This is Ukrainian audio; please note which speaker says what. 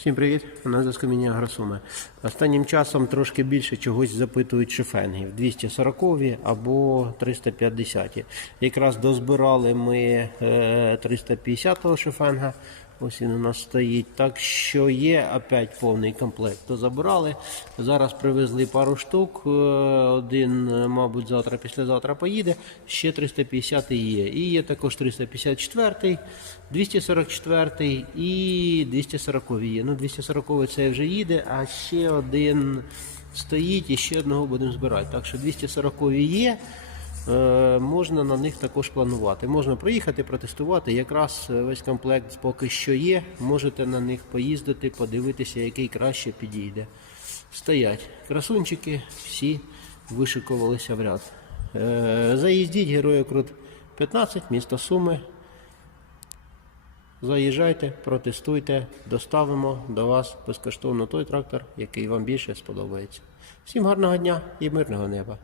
Speaker 1: Всім привіт! На зв'язку мені Агросуми. Останнім часом трошки більше чогось запитують шифенгів 240 або 350. Якраз дозбирали ми е, 350-го шифенга. Ось він у нас стоїть. Так що є опять повний комплект. То забирали. Зараз привезли пару штук. Е, Один, е, мабуть, завтра, післязавтра поїде. Ще 350 є. І є також 354, 244 і 240 є. Ну, 240 це вже їде, а ще один стоїть і ще одного будемо збирати. Так що 240 є. Е, Можна на них також планувати. Можна проїхати, протестувати. Якраз е, весь комплект поки що є. Можете на них поїздити, подивитися, який краще підійде. Стоять красунчики, всі вишикувалися в ряд. Е, Заїздіть, Герою Крут 15, місто Суми. Заїжджайте, протестуйте, доставимо до вас безкоштовно той трактор, який вам більше сподобається. Всім гарного дня і мирного неба!